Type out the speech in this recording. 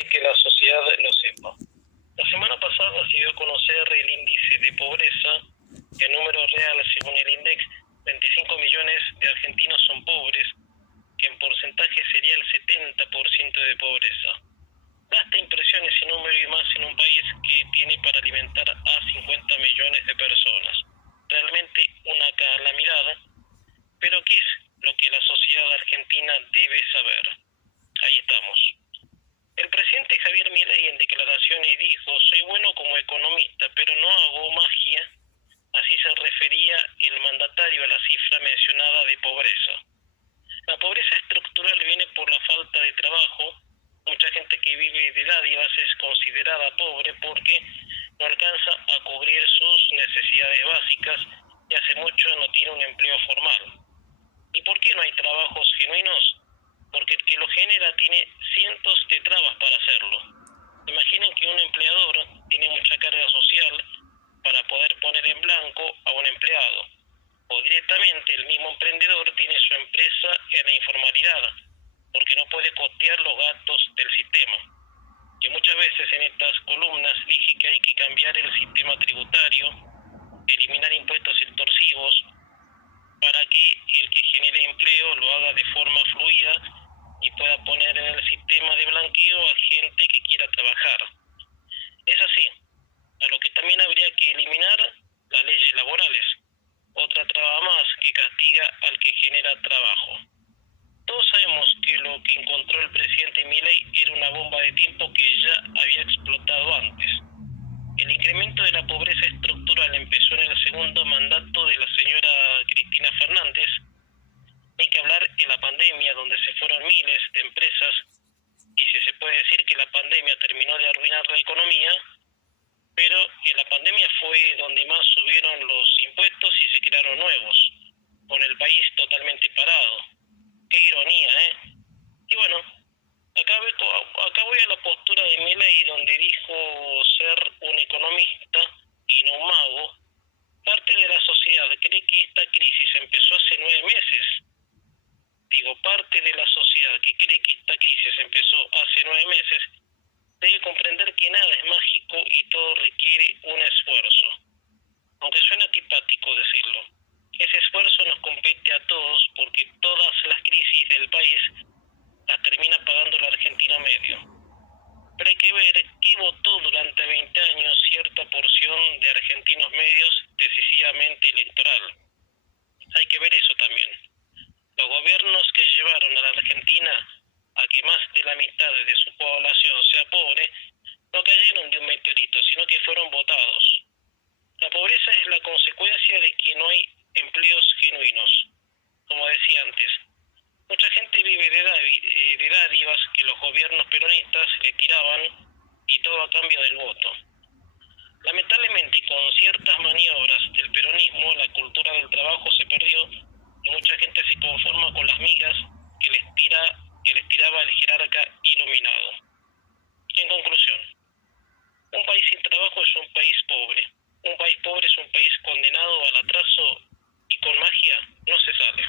y que la sociedad lo sepa. La semana pasada se dio a conocer el índice de pobreza. En número real, según el INDEC, 25 millones de argentinos son pobres, que en porcentaje sería el 70% de pobreza. Da esta impresión ese número y más en un país que tiene para alimentar a 50 millones de personas. Realmente una calamidad, pero ¿qué es lo que la sociedad argentina debe saber? Ahí estamos. El presidente Javier Milei en declaraciones dijo: soy bueno como economista, pero no hago magia. Así se refería el mandatario a la cifra mencionada de pobreza. La pobreza estructural viene por la falta de trabajo. Mucha gente que vive de dádivas es considerada pobre porque no alcanza a cubrir sus necesidades básicas y hace mucho no tiene un empleo formal. ¿Y por qué no hay trabajos genuinos? Porque el que lo genera tiene cientos de trabas para hacerlo. Imaginen que un empleador tiene mucha carga social para poder poner en blanco a un empleado. O directamente el mismo emprendedor tiene su empresa en la informalidad, porque no puede costear los gastos del sistema. Y muchas veces en estas columnas dije que hay que cambiar el sistema tributario, eliminar impuestos extorsivos, para que el que genere empleo lo haga de forma fluida y pueda poner en el sistema de blanqueo a gente que quiera trabajar. Es así, a lo que también habría que eliminar las leyes laborales, otra traba más que castiga al que genera trabajo. Todos sabemos que lo que encontró el presidente Milei era una bomba de tiempo que ya había explotado antes. El incremento de la pobreza estructural empezó en el segundo mandato de la señora Cristina Fernández. Hay que hablar en la pandemia, donde se fueron miles de empresas, y si se puede decir que la pandemia terminó de arruinar la economía, pero en la pandemia fue donde más subieron los impuestos y se crearon nuevos, con el país totalmente parado. Qué ironía, ¿eh? Y bueno, acá voy a la postura de Milei, donde dijo ser un economista y no un mago. Parte de la sociedad cree que esta crisis empezó hace 9 meses. Parte de la sociedad que cree que esta crisis empezó hace 9 meses debe comprender que nada es mágico y todo requiere un esfuerzo. Aunque suena antipático decirlo, ese esfuerzo nos compete a todos porque todas las crisis del país las termina pagando el argentino medio. Pero hay que ver qué votó durante 20 años cierta porción de argentinos medios decisivamente electoral. Hay que ver eso también. Los gobiernos que llevaron a la Argentina a que más de la mitad de su población sea pobre no cayeron de un meteorito, sino que fueron votados. La pobreza es la consecuencia de que no hay empleos genuinos. Como decía antes, mucha gente vive de dádivas que los gobiernos peronistas le tiraban, y todo a cambio del voto. Lamentablemente, con ciertas maniobras del peronismo, la cultura del trabajo se perdió y mucha gente se conforma con las migas que les tiraba el jerarca iluminado. En conclusión, un país sin trabajo es un país pobre. Un país pobre es un país condenado al atraso y con magia no se sale.